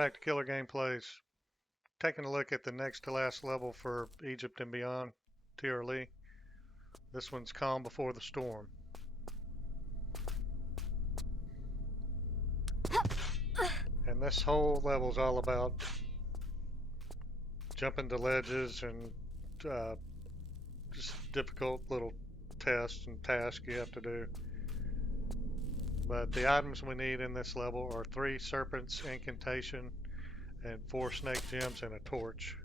back to Killer Gameplayz. Taking a look at the next to last level for Egypt and Beyond, TRLE. This one's Calm Before the Storm. And this whole level is all about jumping to ledges and just difficult little tests and tasks you have to do. But the items we need in this level are 3 serpents, incantation, and 4 snake gems and a torch.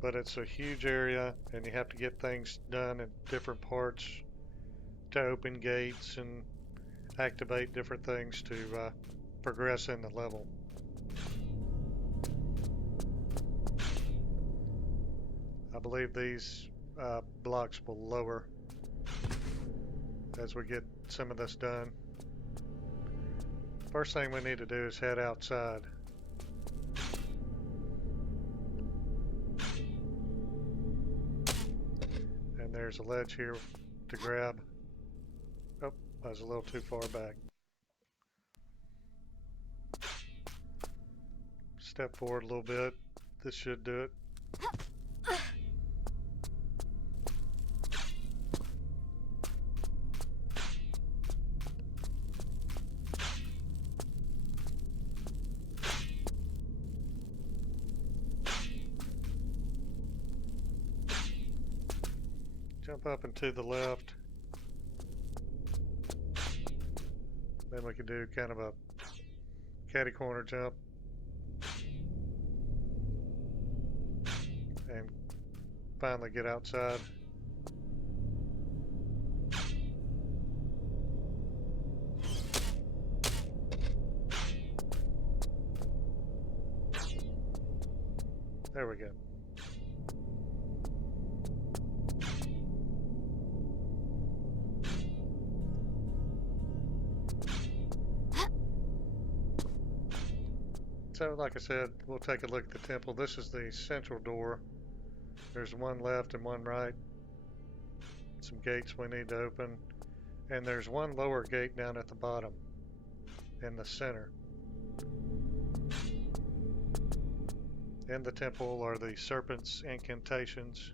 But it's a huge area and you have to get things done in different parts to open gates and activate different things to progress in the level. I believe these blocks will lower as we get some of this done. First thing we need to do is head outside. And there's a ledge here to grab. Oh, I was a little too far back. Step forward a little bit. This should do it. Jump up and to the left. Then we can do kind of a catty corner jump. And finally get outside. There we go. So like I said, we'll take a look at the temple. This is the central door. There's one left and one right. Some gates we need to open. And there's one lower gate down at the bottom in the center. In the temple are the serpent's incantations.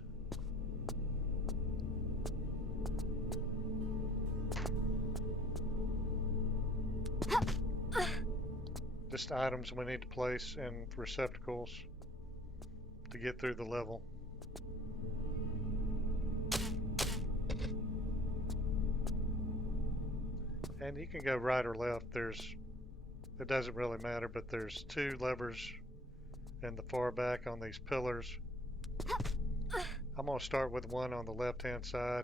Just items we need to place in receptacles to get through the level. And you can go right or left. It doesn't really matter, but there's 2 levers in the far back on these pillars. I'm going to start with one on the left hand side.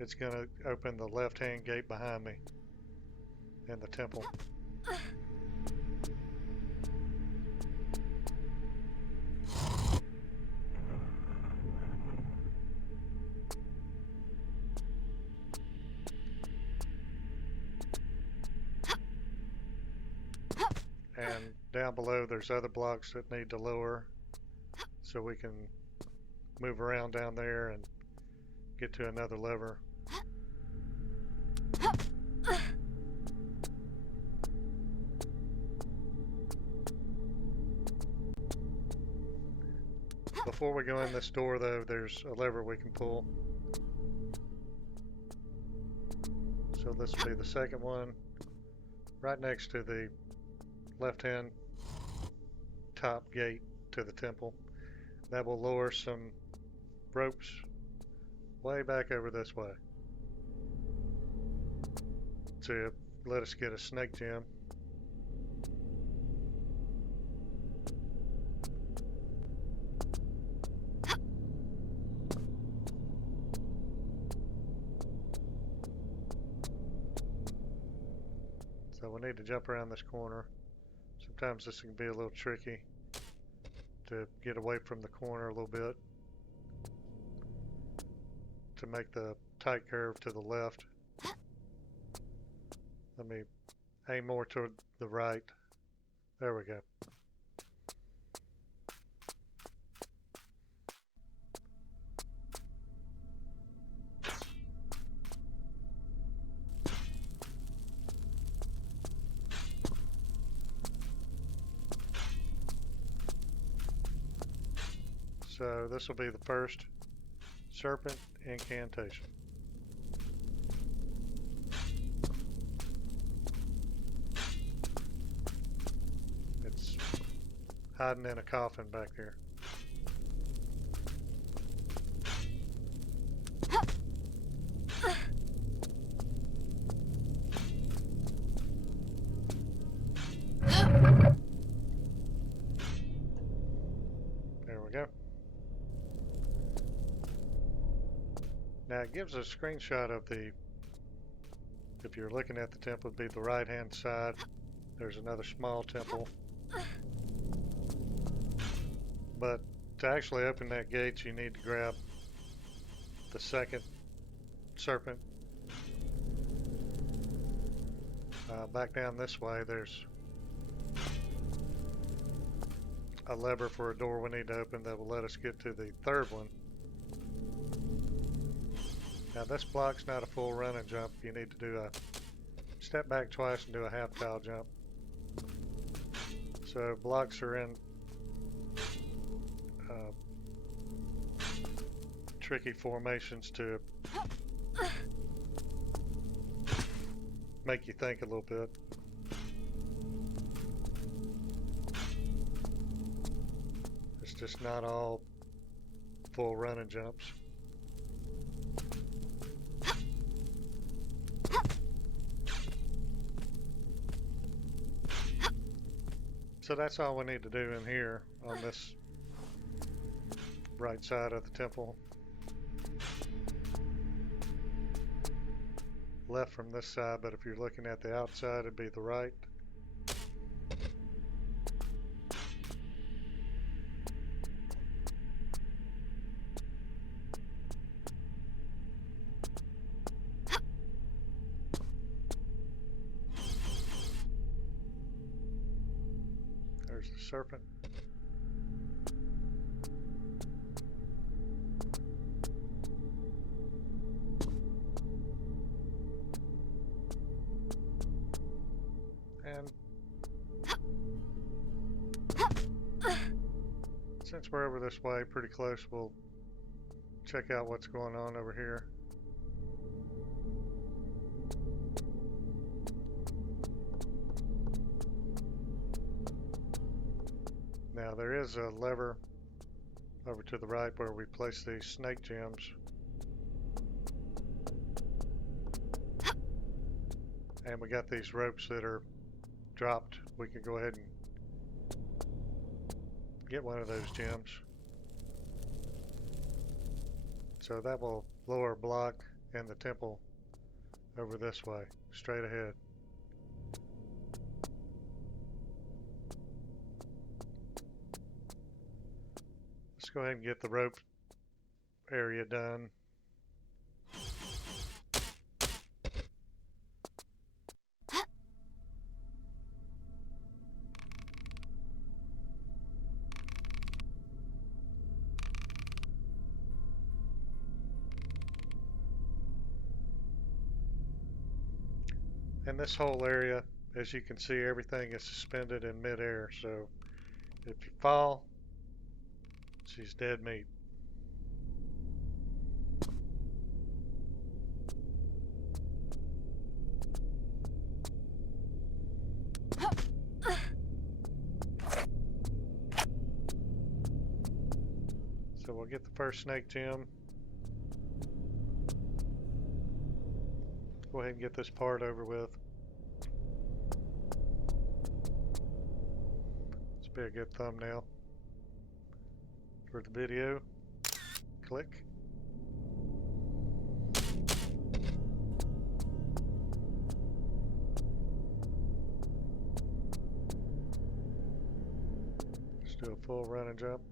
It's going to open the left hand gate behind me in the temple. And down below there's other blocks that need to lower so we can move around down there and get to another lever. Before we go in this door though, there's a lever we can pull. So this will be the second one, right next to the left-hand top gate to the temple. That will lower some ropes way back over this way to let us get a snake gem. So we need to jump around this corner. Sometimes this can be a little tricky to get away from the corner a little bit to make the tight curve to the left. Let me aim more toward the right. There we go. So this will be the first serpent incantation. It's hiding in a coffin back there. There we go. Now it gives a screenshot of the, if you're looking at the temple, it'd be the right hand side. There's another small temple. But to actually open that gate, you need to grab the second serpent. Back down this way, there's a lever for a door we need to open that will let us get to the third one. Now this block's not a full run and jump. You need to do a step back twice and do a half tile jump. So blocks are in tricky formations to make you think a little bit. It's just not all full run and jumps. So that's all we need to do in here on this right side of the temple. Left from this side, but if you're looking at the outside, it'd be the right. There's the serpent. And since we're over this way pretty close, we'll check out what's going on over here. Now there is a lever over to the right where we place these snake gems. And we got these ropes that are dropped. We can go ahead and get one of those gems. So that will lower a block in the temple over this way, straight ahead. Let's go ahead and get the rope area done. And this whole area, as you can see, everything is suspended in midair. So if you fall, she's dead meat. So we'll get the first snake gem. Go ahead and get this part over with. This will be a good thumbnail for the video. Click. Let's do a full run and jump.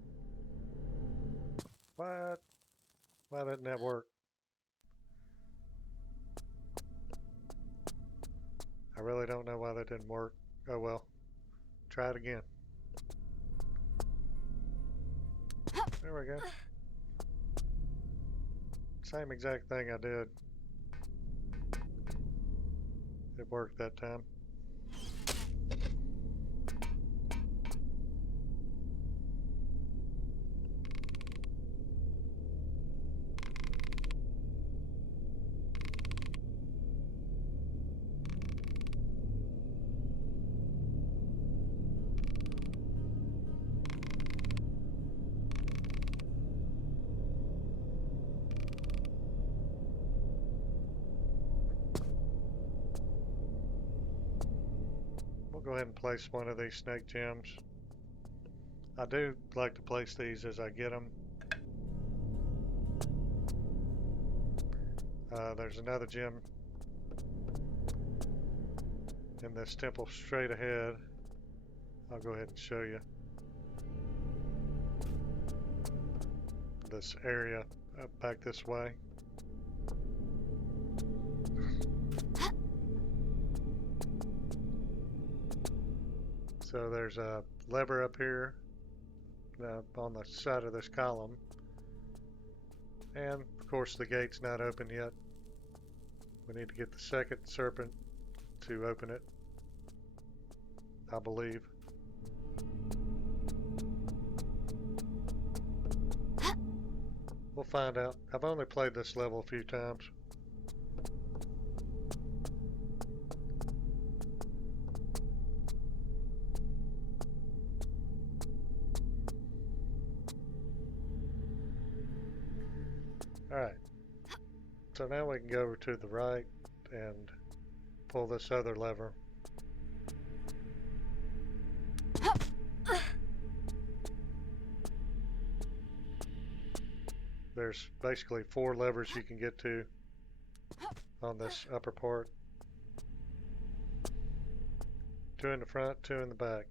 What? Why didn't that work? I really don't know why that didn't work. Oh well. Try it again. There we go. Same exact thing I did. It worked that time. We'll go ahead and place one of these snake gems. I do like to place these as I get them. There's another gem in this temple straight ahead. I'll go ahead and show you this area back this way. So there's a lever up here on the side of this column, and of course the gate's not open yet. We need to get the second serpent to open it, I believe. We'll find out. I've only played this level a few times. Alright, so now we can go over to the right and pull this other lever. There's basically 4 levers you can get to on this upper part. 2 in the front, 2 in the back.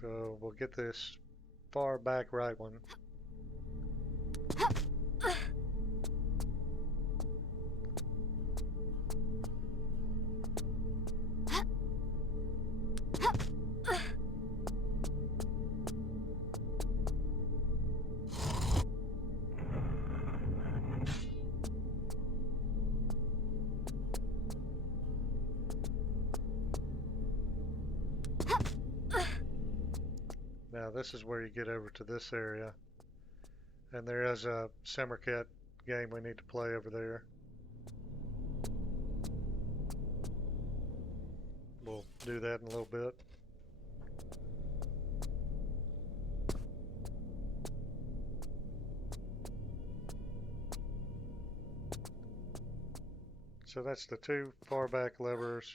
So we'll get this far back right one. Now this is where you get over to this area, and there is a Simmercat game we need to play over there. We'll do that in a little bit. So that's the 2 far back levers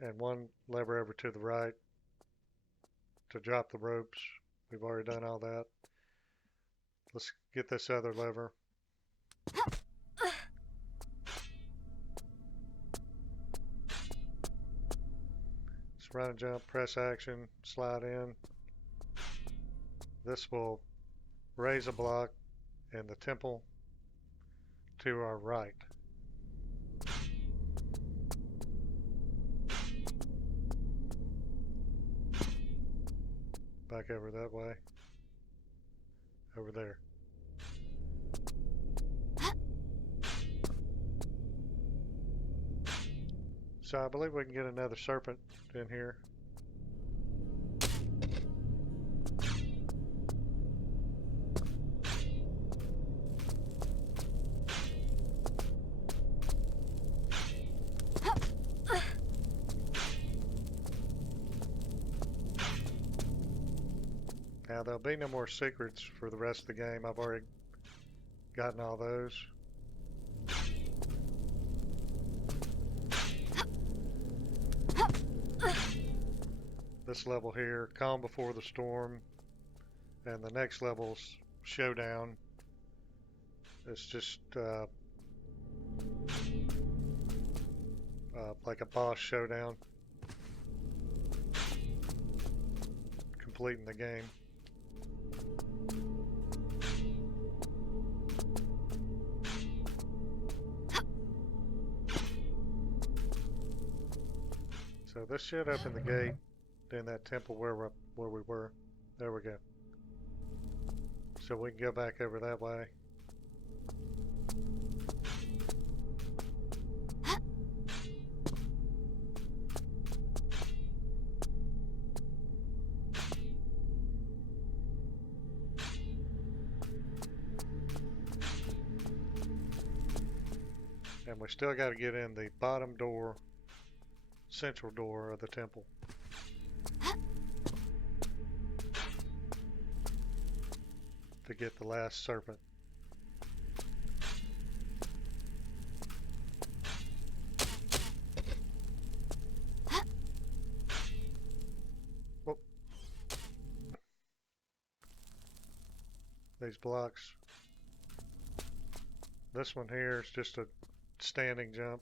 and 1 lever over to the right to drop the ropes. We've already done all that. Let's get this other lever. Just run and jump, press action, slide in. This will raise a block in the temple to our right. Back over that way. Over there. So I believe we can get another serpent in here. Now there'll be no more secrets for the rest of the game. I've already gotten all those. This level here, Calm Before the Storm, and the next level's Showdown. It's just like a boss showdown, completing the game. So this should open the gate in that temple where we were. There we go. So we can go back over that way. And we still got to get in the bottom door, central door of the temple. To get the last serpent. Whoop. These blocks. This one here is just a standing jump.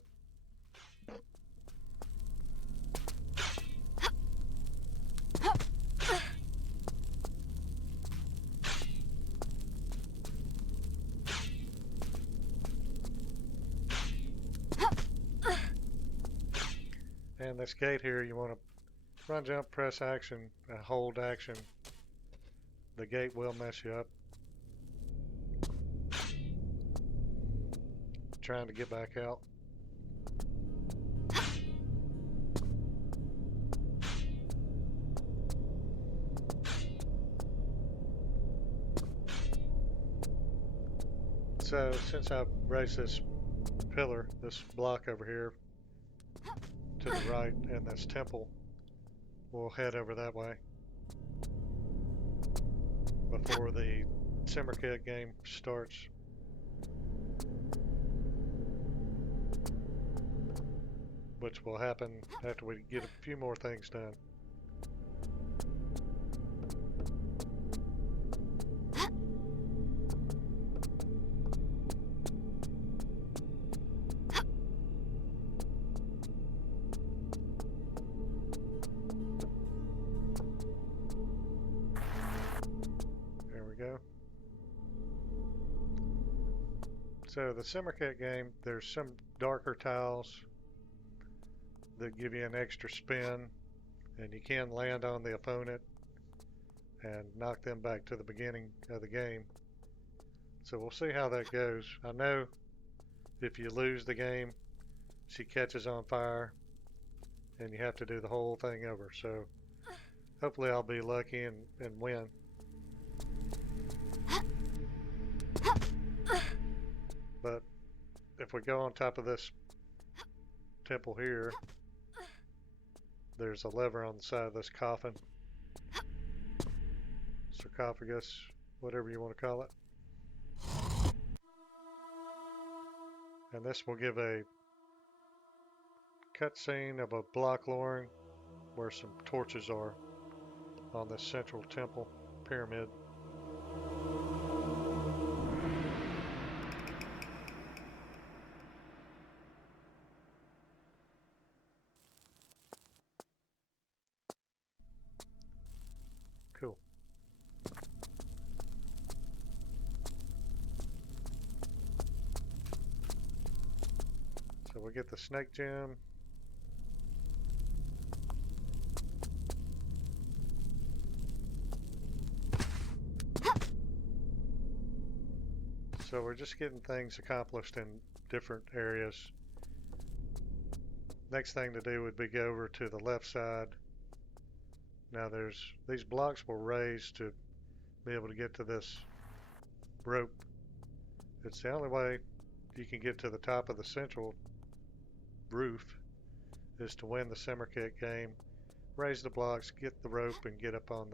And this gate here, you want to run, jump, press action, hold action. The gate will mess you up. Trying to get back out. So since I've raised this pillar, this block over here to the right, and this temple, we'll head over that way before the Simmer Kit game starts. Which will happen after we get a few more things done. There we go. So the Simmer Kit game, there's some darker tiles that give you an extra spin, and you can land on the opponent and knock them back to the beginning of the game. So we'll see how that goes. I know if you lose the game, she catches on fire and you have to do the whole thing over. So hopefully I'll be lucky and win. But if we go on top of this temple here, there's a lever on the side of this coffin, sarcophagus, whatever you want to call it. And this will give a cutscene of a block lowering where some torches are on this central temple pyramid. Cool. So we get the snake gem. So we're just getting things accomplished in different areas. Next thing to do would be go over to the left side. Now these blocks were raised to be able to get to this rope. It's the only way you can get to the top of the central roof is to win the Simmer Kit game. Raise the blocks, get the rope, and get up on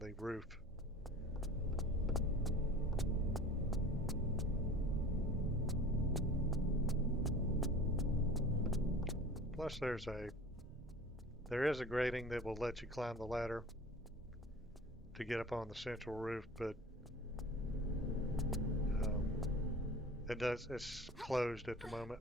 the roof. Plus there is a grating that will let you climb the ladder to get up on the central roof, but it's closed at the moment.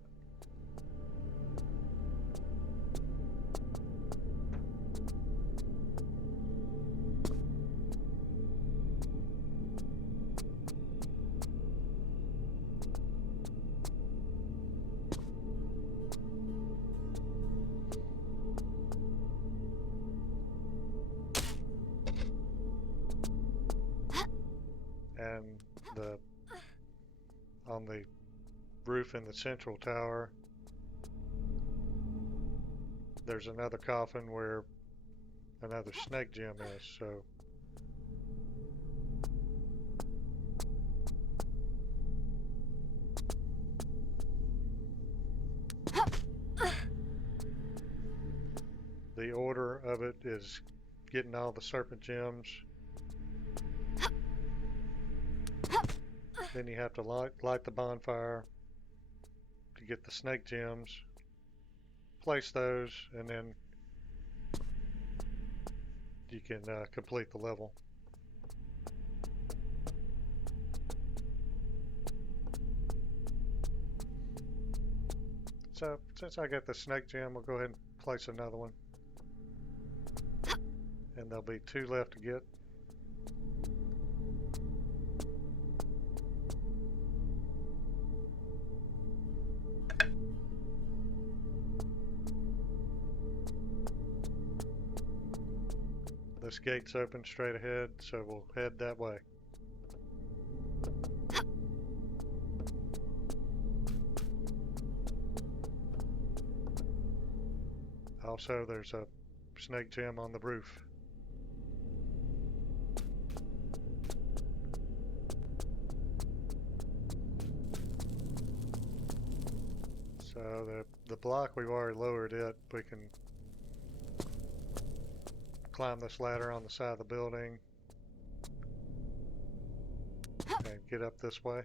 roof in the central tower. There's another coffin where another snake gem is, so the order of it is getting all the serpent gems. Then you have to light the bonfire to get the snake gems, place those, and then you can complete the level. So since I got the snake gem, we'll go ahead and place another one. And there'll be 2 left to get. This gate's open straight ahead, so we'll head that way. Also, there's a snake gem on the roof. So the block, we've already lowered it. We can climb this ladder on the side of the building and get up this way.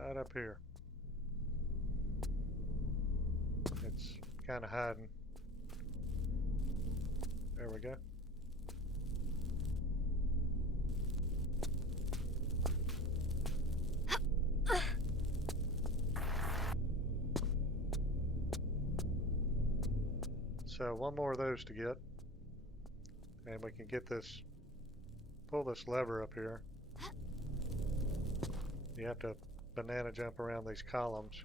Right up here. It's kind of hiding. There we go. So one more of those to get. And we can get this, pull this lever up here. You have to banana jump around these columns.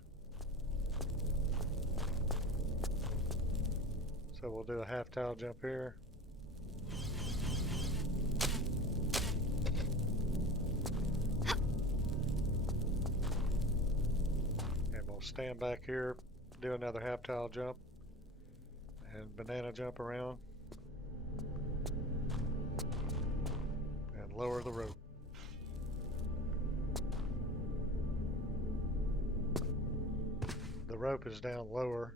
So we'll do a half tile jump here. And we'll stand back here, do another half tile jump, and banana jump around. And lower the rope. The rope is down lower.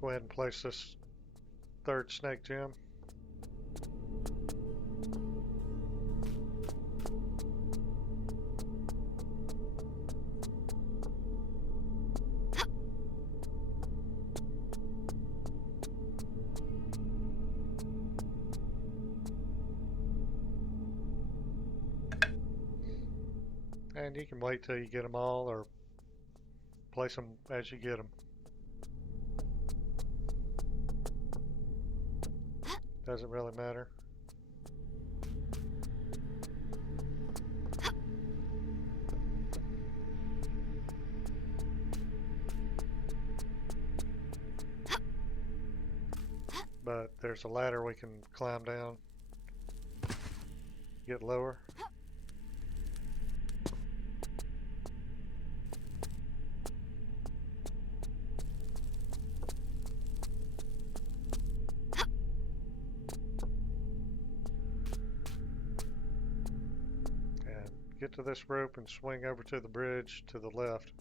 Go ahead and place this 3rd snake gem. And you can wait till you get them all, or place them as you get them. Doesn't really matter. But there's a ladder we can climb down, get lower. Get to this rope and swing over to the bridge to the left.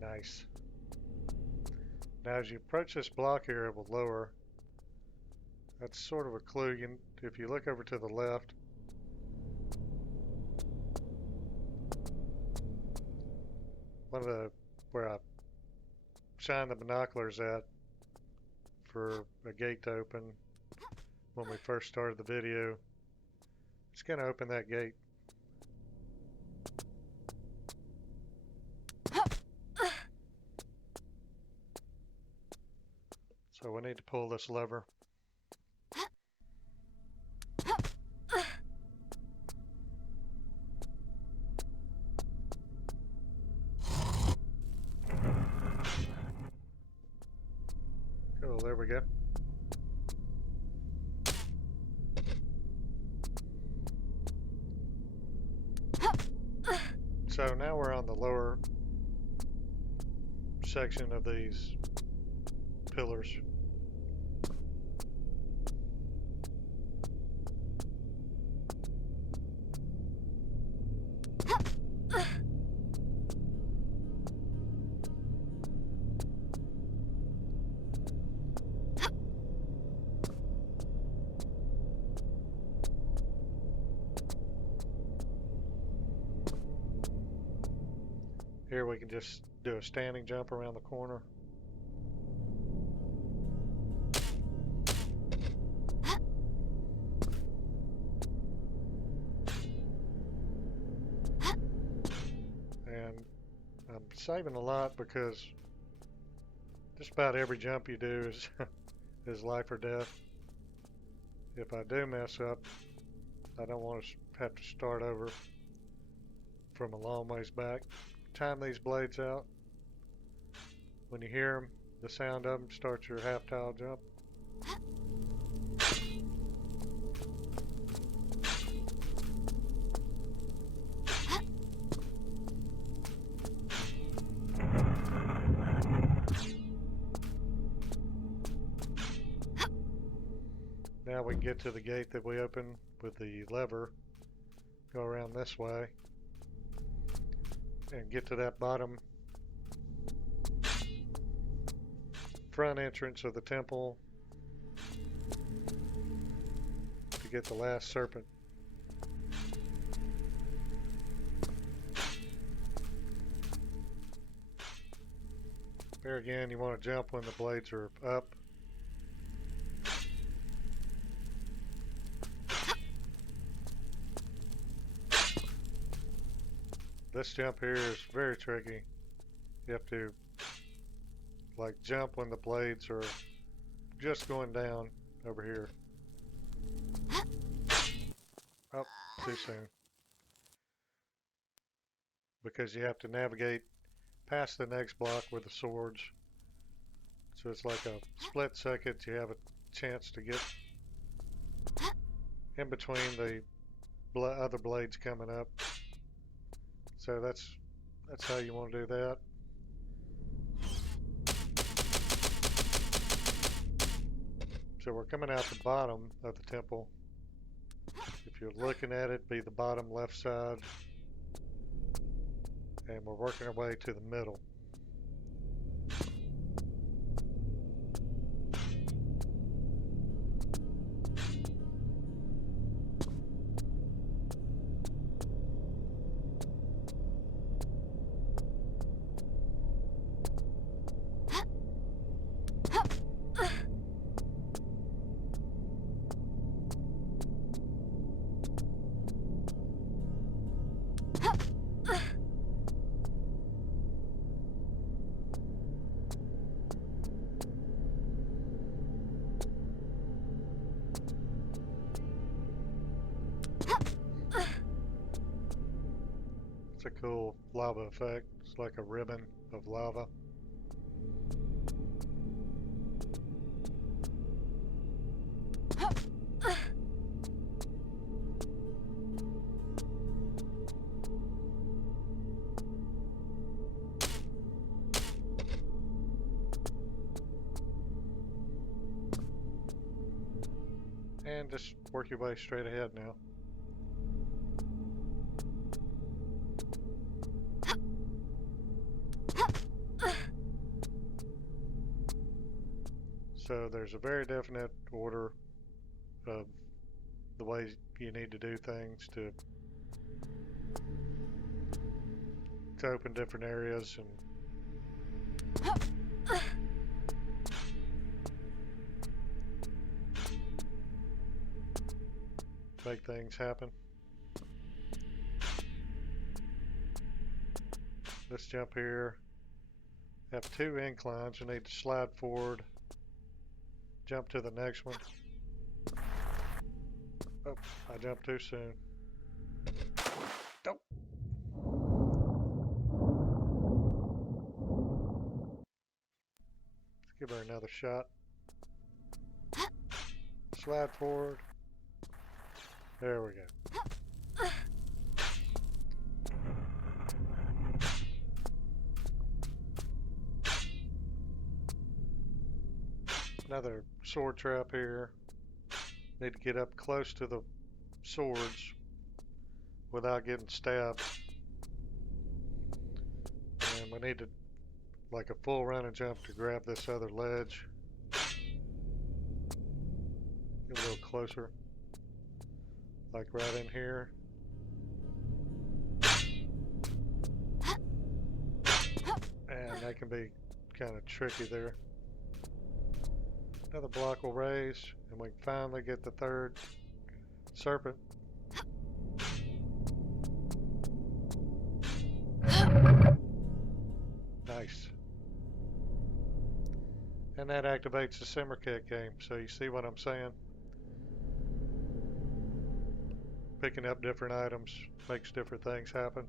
Nice. Now as you approach this block here, it will lower. That's sort of a clue. If you look over to the left, where I shine the binoculars at for a gate to open when we first started the video, it's going to open that gate. So we need to pull this lever. Cool, there we go. So now we're on the lower section of these pillars. Here we can just do a standing jump around the corner. And I'm saving a lot because just about every jump you do is life or death. If I do mess up, I don't want to have to start over from a long ways back. Time these blades out. When you hear them, the sound of them, start your half tile jump. Now we can get to the gate that we opened with the lever. Go around this way and get to that bottom front entrance of the temple to get the last serpent. There again, you want to jump when the blades are up. This jump here is very tricky. You have to like jump when the blades are just going down over here. Oh, too soon. Because you have to navigate past the next block with the swords. So it's like a split second you have a chance to get in between the other blades coming up. So that's how you want to do that. So we're coming out the bottom of the temple. If you're looking at it, be the bottom left side. And we're working our way to the middle. It's a cool lava effect. It's like a ribbon of lava. And just work your way straight ahead now. So there's a very definite order of the way you need to do things to open different areas and make things happen. Let's jump here. Have 2 inclines. You need to slide forward, jump to the next one. Oh, I jumped too soon. Don't. Let's give her another shot. Slide forward. There we go. Another sword trap here. Need to get up close to the swords without getting stabbed. And we need to, like a full run and jump to grab this other ledge. Get a little closer. Like right in here. And that can be kind of tricky there. Another block will raise, and we can finally get the 3rd serpent. Nice. And that activates the simmer kit game, so you see what I'm saying? Picking up different items makes different things happen.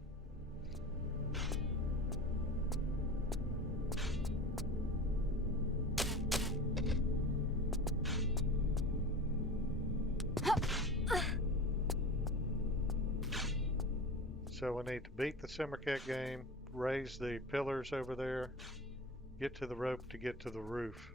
So we need to beat the simmer kit game, raise the pillars over there, get to the rope to get to the roof.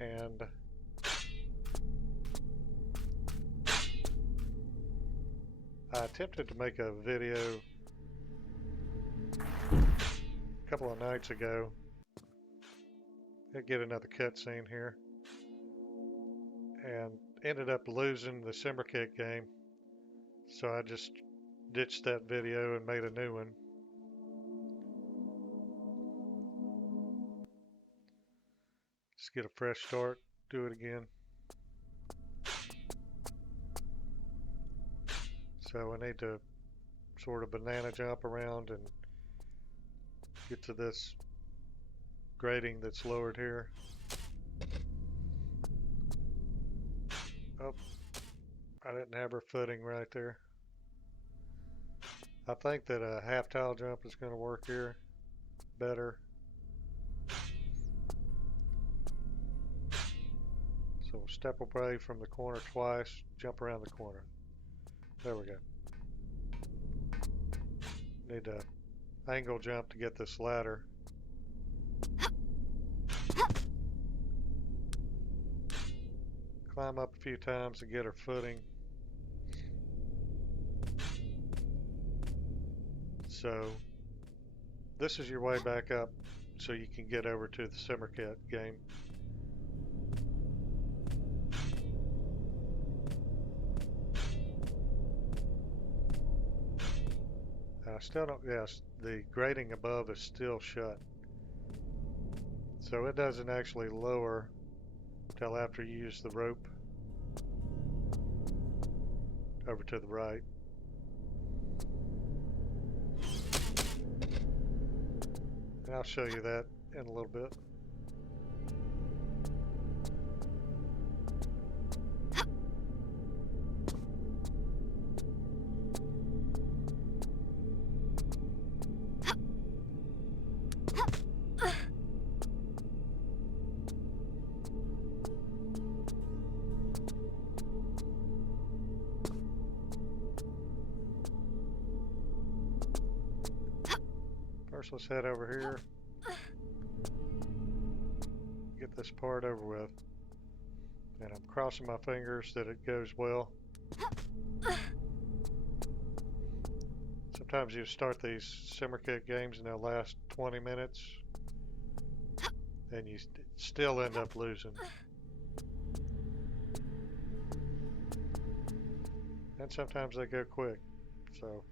And I attempted to make a video a couple of nights ago. Get another cutscene here. And ended up losing the simmer kit game. So I just ditched that video and made a new one. Just get a fresh start, do it again. So I need to sort of banana jump around and get to this grating that's lowered here. Oh, I didn't have her footing right there. I think that a half tile jump is going to work here better. So we'll step away from the corner twice, jump around the corner. There we go. Need to angle jump to get this ladder. Climb up a few times to get her footing. So this is your way back up so you can get over to the simmer kit game. I still don't, yes, the grating above is still shut. So it doesn't actually lower till after you use the rope over to the right. And I'll show you that in a little bit. First, let's head over here. this part over with. And I'm crossing my fingers that it goes well. Sometimes you start these simmer kick games and they'll last 20 minutes and you still end up losing. And sometimes they go quick, so.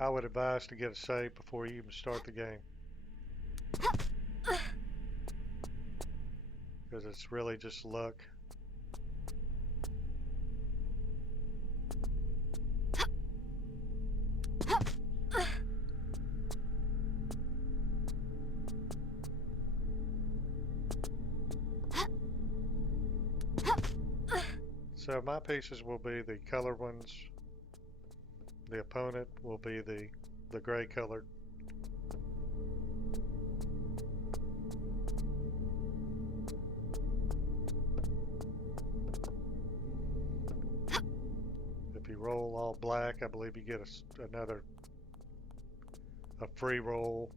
I would advise to get a save before you even start the game. Because it's really just luck. So my pieces will be the colored ones. The opponent will be the gray colored. If you roll all black, I believe you get a free roll.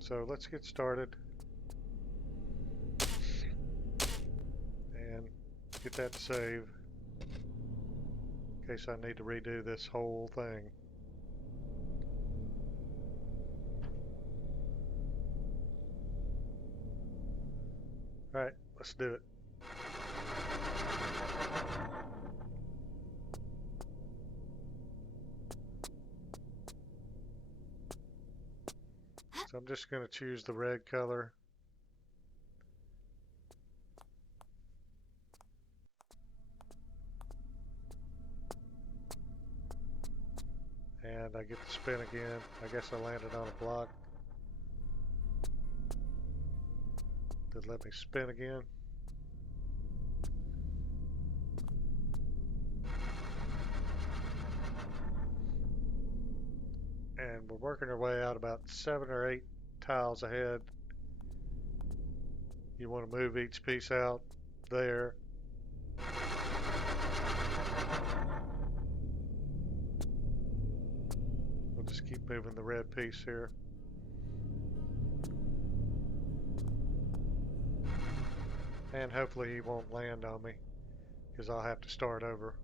So let's get started and get that to save in case I need to redo this whole thing. Alright, let's do it. So I'm just going to choose the red color. And I get to spin again. I guess I landed on a block. Did let me spin again. And we're working our way out about 7 or 8 tiles ahead. You want to move each piece out there. We'll just keep moving the red piece here. And hopefully he won't land on me, because I'll have to start over.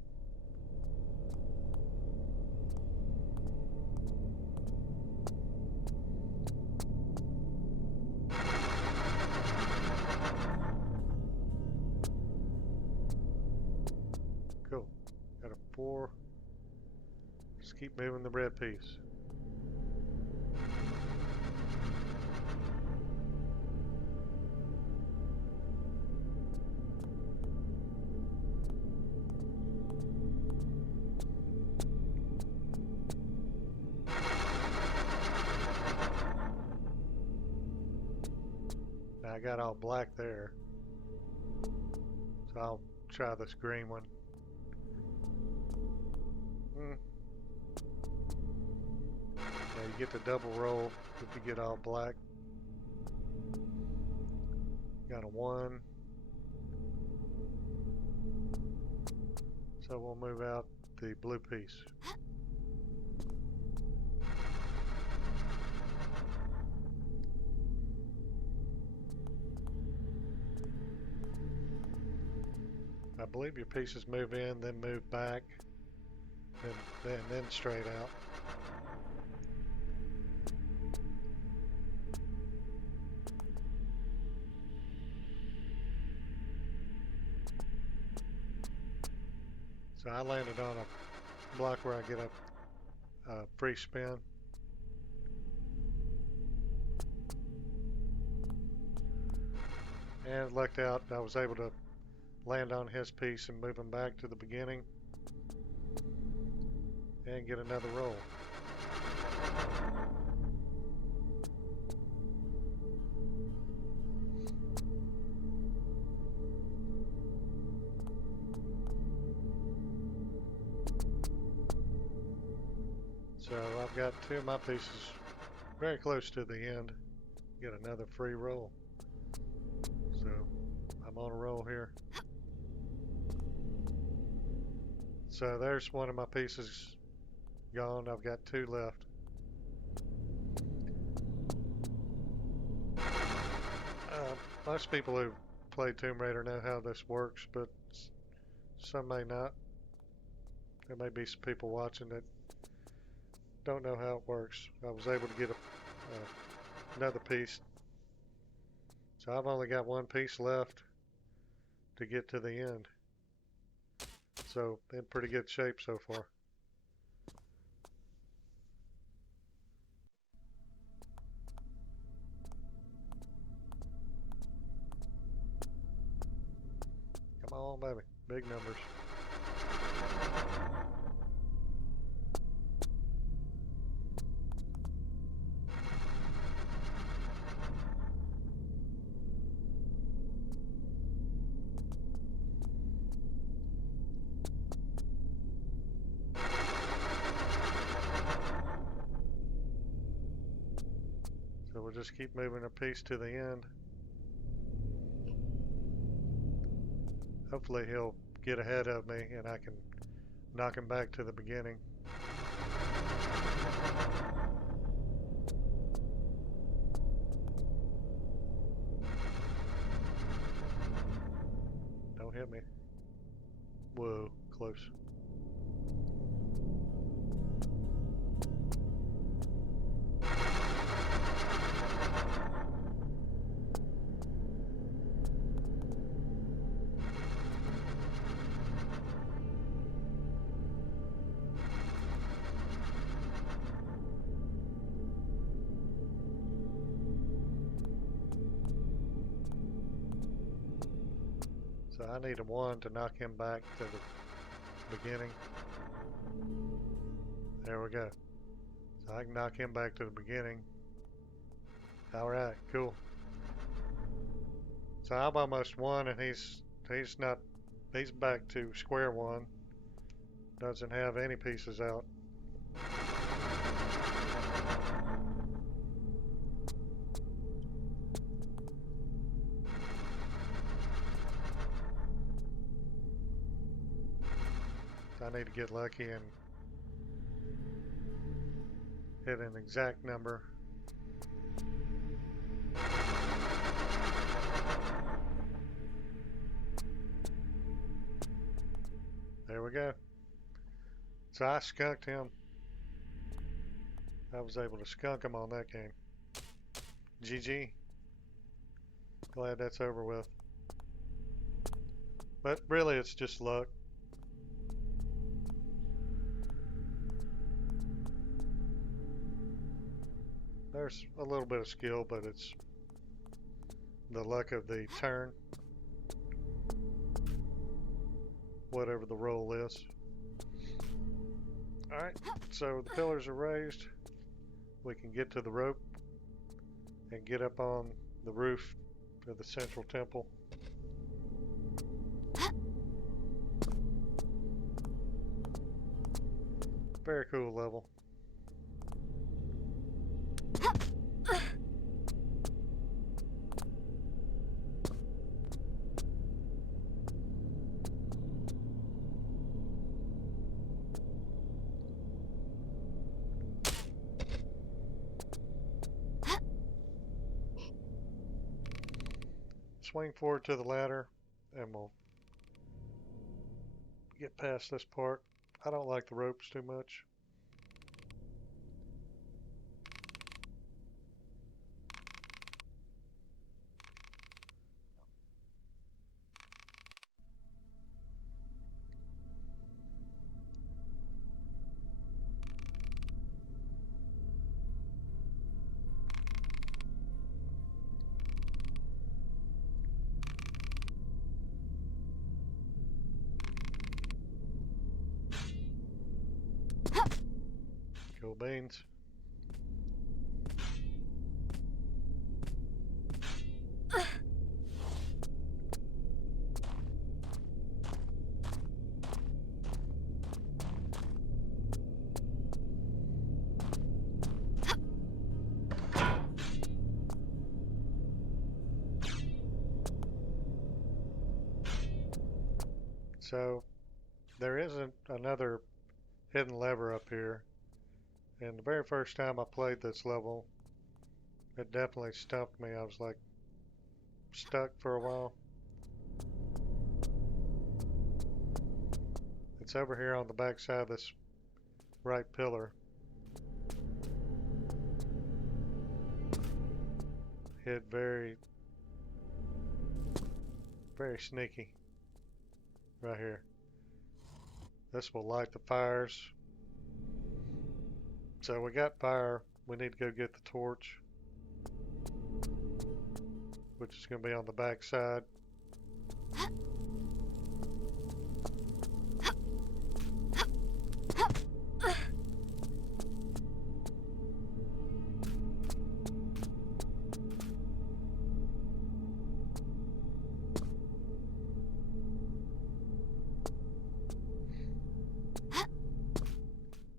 Cool. Got a 4. Just keep moving the red piece. Now I got all black there, so I'll try this green one. Yeah, you get the double roll if you get all black. Got a 1. So we'll move out the blue piece. I believe your pieces move in, then move back, then straight out. So I landed on a block where I get a free spin. And lucked out, I was able to land on his piece and move him back to the beginning and get another roll. So I've got 2 of my pieces very close to the end. Get another free roll. So I'm on a roll here. So there's one of my pieces gone. I've got 2 left. Most people who play Tomb Raider know how this works, but some may not. There may be some people watching that don't know how it works. I was able to get another piece. So I've only got 1 piece left to get to the end. So in pretty good shape so far. Come on, baby. Big numbers. So we'll just keep moving a piece to the end. Hopefully he'll get ahead of me and I can knock him back to the beginning. Don't hit me. Whoa, close. So I need a 1 to knock him back to the beginning. There we go. So I can knock him back to the beginning. Alright, cool. So I've almost won and he's back to square one. Doesn't have any pieces out. I need to get lucky and hit an exact number. There we go. So I skunked him. I was able to skunk him on that game. GG. Glad that's over with. But really it's just luck. There's a little bit of skill, but it's the luck of the turn. Whatever the roll is. Alright, so the pillars are raised. We can get to the rope and get up on the roof of the central temple. Very cool level. Swing forward to the ladder and we'll get past this part. I don't like the ropes too much. Cool beans. So there isn't another hidden lever up here. And the very first time I played this level, it definitely stumped me. I was like stuck for a while. It's over here on the back side of this right pillar. Hid very sneaky right here. This will light the fires. So we got fire. We need to go get the torch, which is going to be on the back side.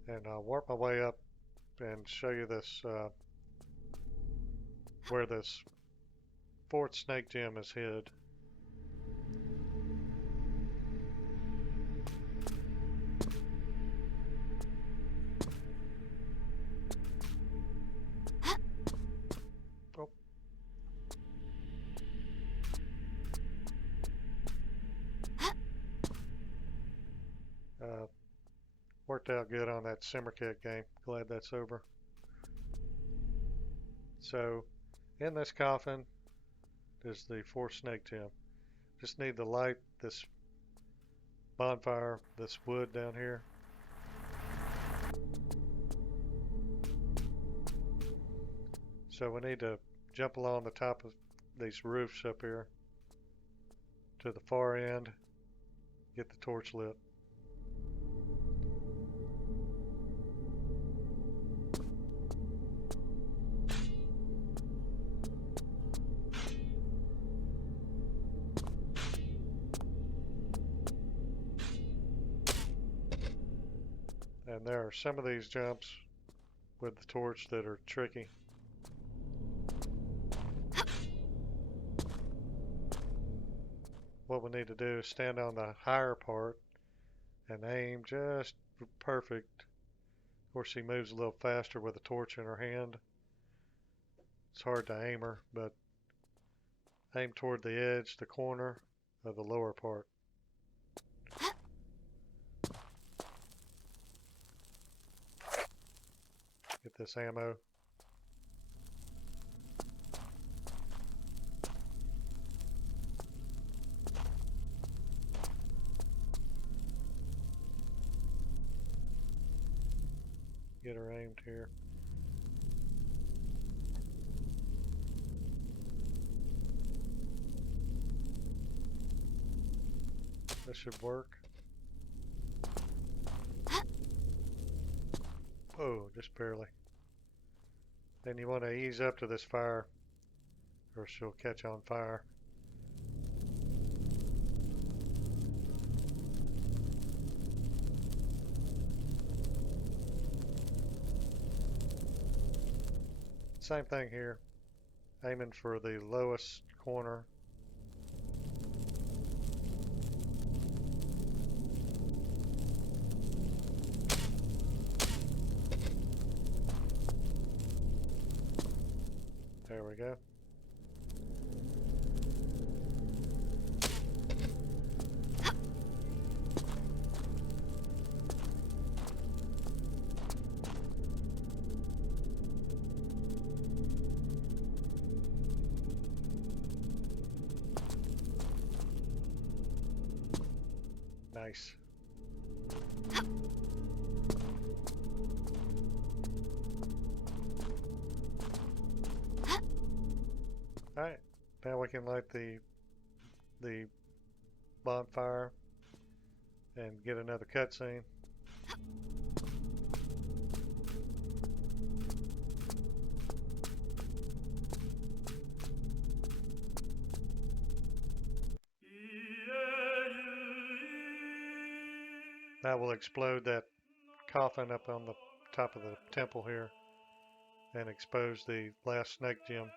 And I'll work my way up and show you this, where this fourth snake gem is hid. Oh. Worked out good on that simmer kick game. Glad that's over. So, in this coffin is the fourth snake gem. Just need to light this bonfire, this wood down here. So we need to jump along the top of these roofs up here to the far end, get the torch lit. And there are some of these jumps with the torch that are tricky. What we need to do is stand on the higher part and aim just perfect. Of course, she moves a little faster with a torch in her hand. It's hard to aim her, but aim toward the edge, the corner of the lower part. Get this ammo. Get her aimed here. This should work. Oh, just barely. Then you want to ease up to this fire, or she'll catch on fire. Same thing here. Aiming for the lowest corner. There we go. Nice. Alright, now we can light the bonfire and get another cutscene. That will explode that coffin up on the top of the temple here and expose the last snake gem.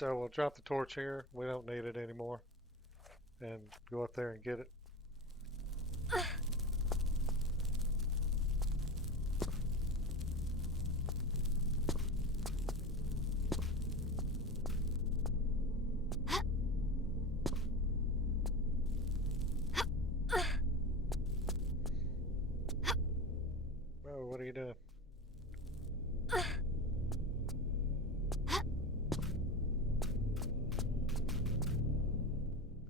So we'll drop the torch here. We don't need it anymore. And go up there and get it. Oh, what are you doing?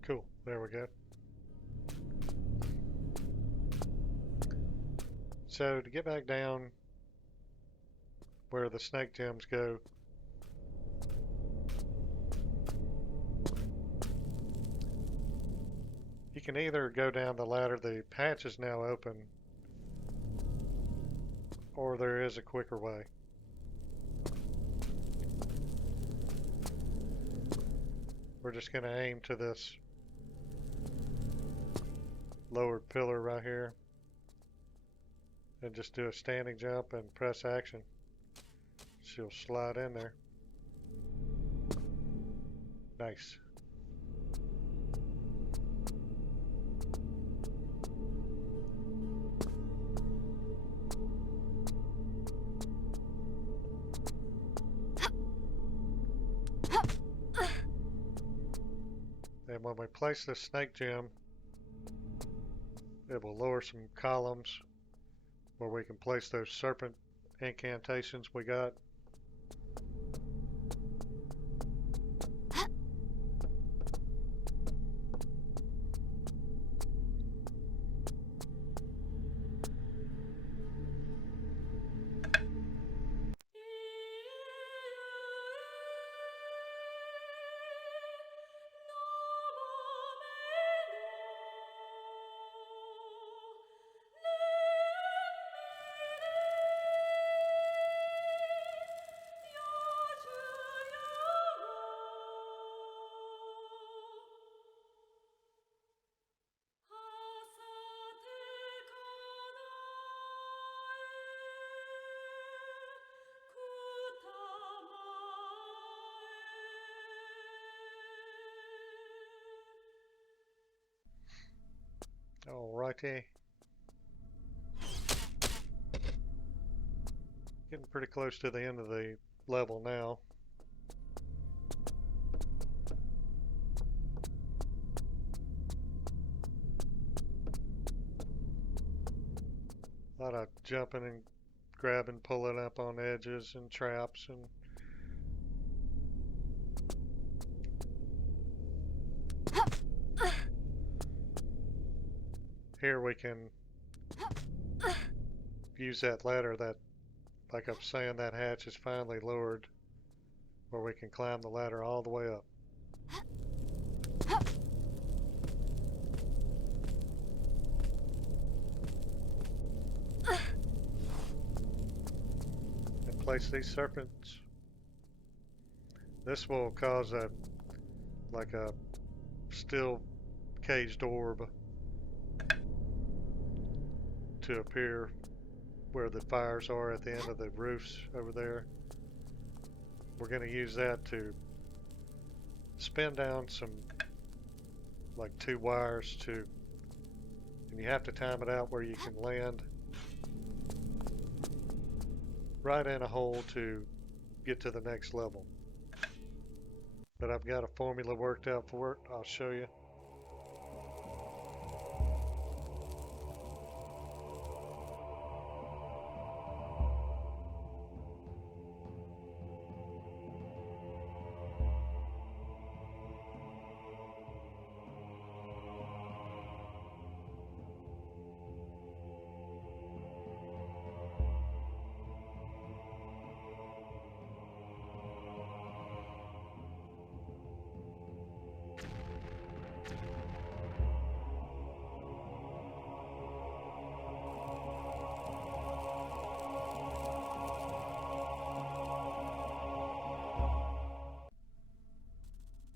Cool. There we go. So to get back down where the snake gems go, you can either go down the ladder, the hatch is now open, or there is a quicker way. We're just going to aim to this lowered pillar right here and just do a standing jump and press action. She'll slide in there. Nice. And when we place this snake gem, it will lower some columns where we can place those serpent incantations we got. Alrighty. Getting pretty close to the end of the level now. A lot of jumping and grabbing, pulling up on edges and traps and here we can use that ladder that, like I'm saying, that hatch is finally lowered where we can climb the ladder all the way up. And place these serpents. This will cause a, like a steel caged orb to appear where the fires are at the end of the roofs over there. We're going to use that to spin down some, like 2 wires to, and you have to time it out where you can land right in a hole to get to the next level. But I've got a formula worked out for it. I'll show you.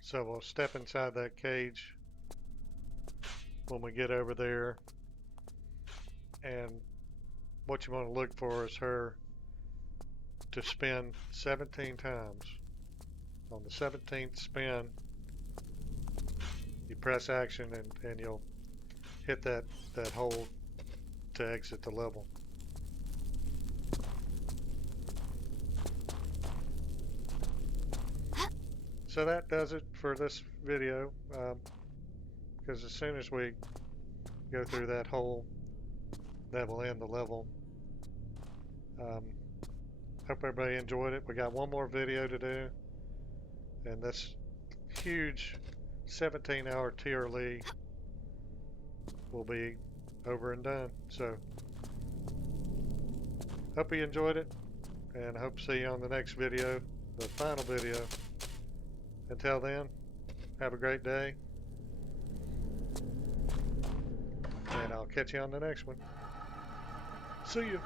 So we'll step inside that cage when we get over there, and what you want to look for is her to spin 17 times On the 17th spin, you press action and you'll hit that hole to exit the level. So that does it for this video, because as soon as we go through that hole, that will end the level. Hope everybody enjoyed it. We got one more video to do, and this huge 17-hour TRLE will be over and done. So hope you enjoyed it, and hope to see you on the next video, the final video. Until then, have a great day, and I'll catch you on the next one. See you.